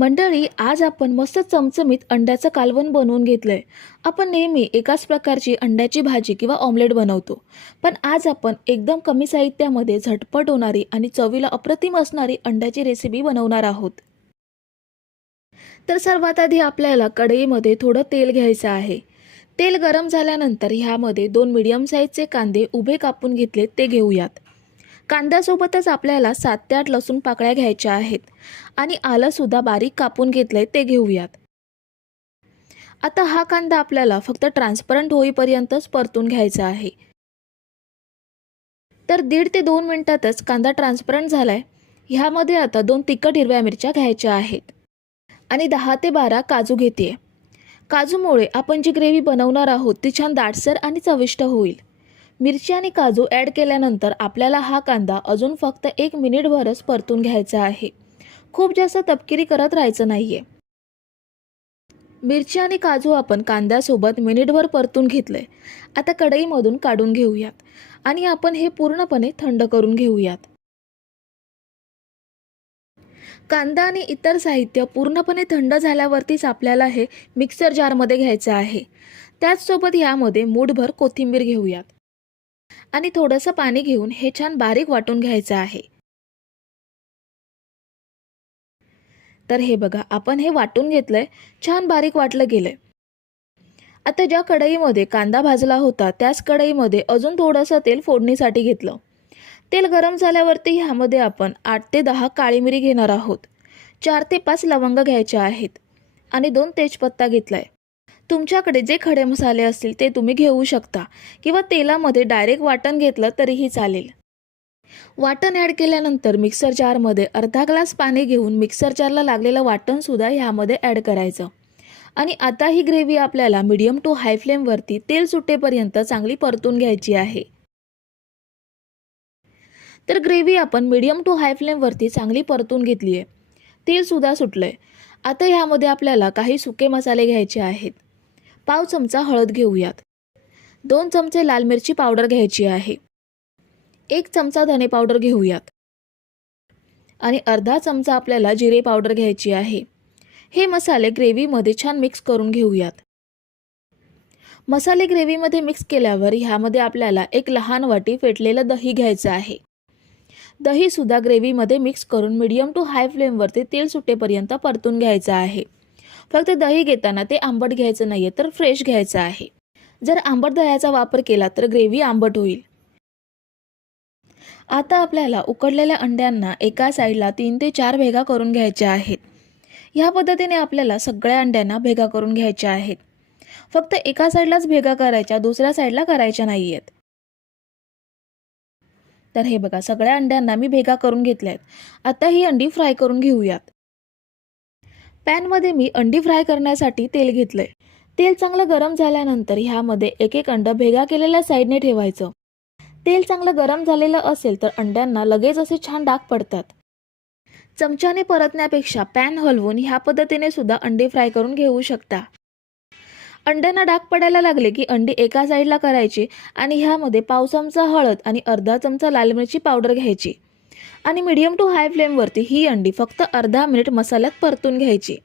मंडळी आज आपण मस्त चमचमीत अंड्याचं कालवण बनवून घेतलंय. आपण नेहमी एकाच प्रकारची अंड्याची भाजी किंवा ऑमलेट बनवतो. पण आज आपण एकदम कमी साहित्यामध्ये झटपट होणारी आणि चवीला अप्रतिम असणारी अंड्याची रेसिपी बनवणार आहोत. तर सर्वात आधी आपल्याला कढईमध्ये थोडं तेल घ्यायचं आहे. तेल गरम झाल्यानंतर ह्यामध्ये दोन मीडियम साईजचे कांदे उभे कापून घेतले ते घेऊयात. कांद्यासोबतच आपल्याला सात ते आठ लसूण पाकळ्या घ्यायच्या आहेत. आणि आलंसुद्धा बारीक कापून घेतलंय ते घेऊयात. आता हा कांदा आपल्याला फक्त ट्रान्सपरंट होईपर्यंतच परतून घ्यायचा आहे. तर दीड ते दोन मिनिटातच कांदा ट्रान्सपरंट झालाय. ह्यामध्ये आता दोन तिखट हिरव्या मिरच्या घ्यायच्या आहेत. आणि दहा ते बारा काजू घेते काजूमुळे आपण जी ग्रेव्ही बनवणार आहोत ती छान दाटसर आणि चविष्ट होईल. मिरची आणि काजू ॲड केल्यानंतर आपल्याला हा कांदा अजून फक्त एक मिनिटभरच परतून घ्यायचा आहे. खूप जास्त तपकिरी करत राहायचं नाही आहे मिरची आणि काजू आपण कांद्यासोबत मिनिटभर परतून घेतलंय. आता कढईमधून काढून घेऊयात आणि आपण हे पूर्णपणे थंड करून घेऊयात. कांदा आणि इतर साहित्य पूर्णपणे थंड झाल्यावरतीच आपल्याला हे मिक्सर जारमध्ये घ्यायचं आहे. त्याचसोबत यामध्ये मूठभर कोथिंबीर घेऊयात. आणि थोडंसं पाणी घेऊन हे छान बारीक वाटून घ्यायचं आहे. तर हे बघा आपण हे वाटून घेतलंय छान बारीक वाटलं गेलंय. आता ज्या कढईमध्ये कांदा भाजला होता त्याच कढईमध्ये अजून थोडंसं तेल फोडणीसाठी घेतलं. तेल गरम झाल्यावरती ह्यामध्ये आपण आठ ते दहा काळी मिरी घेणार आहोत. चार ते पाच लवंग घ्यायच्या आहेत. आणि दोन तेजपत्ता घेतलाय. तुमच्याकडे जे खडे मसाले असतील ते तुम्ही घेऊ शकता किंवा तेलामध्ये डायरेक्ट वाटण घेतलं तरीही चालेल. वाटण ॲड केल्यानंतर मिक्सर जारमध्ये अर्धा ग्लास पाणी घेऊन मिक्सर जारला लागलेलं वाटणसुद्धा ह्यामध्ये ॲड करायचं. आणि आता ही ग्रेव्ही आपल्याला मिडियम टू हाय फ्लेमवरती तेल सुटेपर्यंत चांगली परतून घ्यायची आहे. तर ग्रेव्ही आपण मिडियम टू हाय फ्लेमवरती चांगली परतून घेतली आहे तेलसुद्धा सुटलं आहे आता ह्यामध्ये आपल्याला काही सुके मसाले घ्यायचे आहेत. पाव चमचा हळद घेऊयात. दोन चमचे लाल मिरची पावडर घ्यायची आहे. एक चमचा धने पावडर घेऊयात. आणि अर्धा चमचा आपल्याला जिरे पावडर घ्यायची आहे. हे मसाले ग्रेव्हीमध्ये छान मिक्स करून घेऊयात. मसाले ग्रेव्हीमध्ये मिक्स केल्यावर ह्यामध्ये आपल्याला एक लहान वाटी फेटलेलं दही घ्यायचं आहे. दहीसुद्धा ग्रेव्हीमध्ये मिक्स करून मिडियम टू हाय फ्लेमवरती तेल सुटेपर्यंत परतून घ्यायचं आहे. फक्त दही घेताना ते आंबट घ्यायचं नाही आहे तर फ्रेश घ्यायचं आहे. जर आंबट दह्याचा वापर केला तर ग्रेव्ही आंबट होईल. आता आपल्याला उकडलेल्या अंड्यांना एका साईडला तीन ते चार भेगा करून घ्यायच्या आहेत. ह्या पद्धतीने आपल्याला सगळ्या अंड्यांना भेगा करून घ्यायच्या आहेत. फक्त एका साईडलाच भेगा करायच्या दुसऱ्या साईडला करायच्या नाही आहेत तर हे बघा सगळ्या अंड्यांना मी भेगा करून घेतल्या आहेत आता ही अंडी फ्राय करून घेऊयात. पॅनमध्ये मी अंडी फ्राय करण्यासाठी तेल घेतलंय. तेल चांगलं गरम झाल्यानंतर ह्यामध्ये एक एक अंडं भेगा केलेल्या साईडने ठेवायचं. तेल चांगलं गरम झालेलं असेल तर अंड्यांना लगेच असे छान डाग पडतात. चमच्याने परतण्यापेक्षा पॅन हलवून ह्या पद्धतीने सुद्धा अंडी फ्राय करून घेऊ शकता. अंड्यांना डाग पडायला लागले की अंडी एका साईडला करायची आणि ह्यामध्ये पाव चमचा हळद आणि अर्धा चमचा लाल मिरची पावडर घ्यायची. आणि मिडियम टू हाय फ्लेमवरती ही अंडी फक्त अर्धा मिनिट मसाल्यात परतून घ्यायची.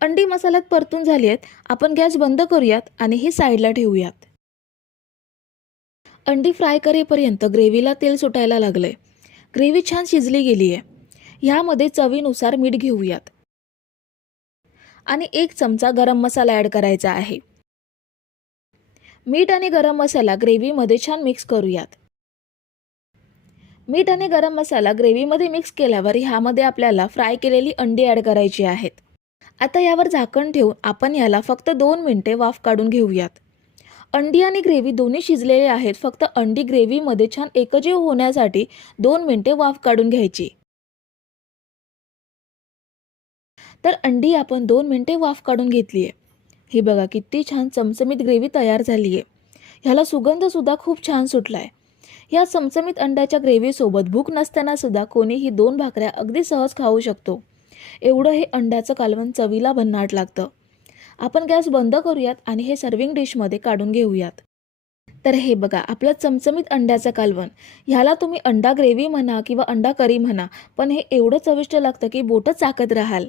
अंडी मसाल्यात परतून झाली आहेत आपण गॅस बंद करूयात आणि ही साईडला ठेवूयात. अंडी फ्राय करेपर्यंत ग्रेव्हीला तेल सुटायला लागलंय. ग्रेव्ही छान शिजली गेली आहे ह्यामध्ये चवीनुसार मीठ घेऊयात. आणि एक चमचा गरम मसाला ॲड करायचा आहे. मीठ आणि गरम मसाला ग्रेव्हीमध्ये छान मिक्स करूयात. मीठ आणि गरम मसाला ग्रेव्हीमध्ये मिक्स केल्यावर ह्यामध्ये आपल्याला फ्राय केलेली अंडी ॲड करायची आहेत. आता यावर झाकण ठेवून आपण याला फक्त दोन मिनटे वाफ काढून घेऊयात. अंडी आणि ग्रेव्ही दोन्ही शिजलेले आहेत फक्त अंडी ग्रेव्हीमध्ये छान एकजीव होण्यासाठी दोन मिनटे वाफ काढून घ्यायची. तर अंडी आपण दोन मिनटे वाफ काढून घेतली आहे. ही बघा किती छान चमचमीत ग्रेव्ही तयार झाली आहे. ह्याला सुगंधसुद्धा खूप छान सुटला आहे या चमचमीत अंड्याच्या ग्रेव्हीसोबत भूक नसताना सुद्धा कोणीही दोन भाकऱ्या अगदी सहज खाऊ शकतो. एवढं हे अंड्याचं कालवण चवीला भन्नाट लागतं. आपण गॅस बंद करूयात आणि हे सर्विंग डिशमध्ये काढून घेऊयात. तर हे बघा आपलं चमचमीत अंड्याचं कालवण. ह्याला तुम्ही अंडा ग्रेव्ही म्हणा किंवा अंडा करी म्हणा पण हे एवढं चविष्ट लागतं की बोटं चाकत राहाल.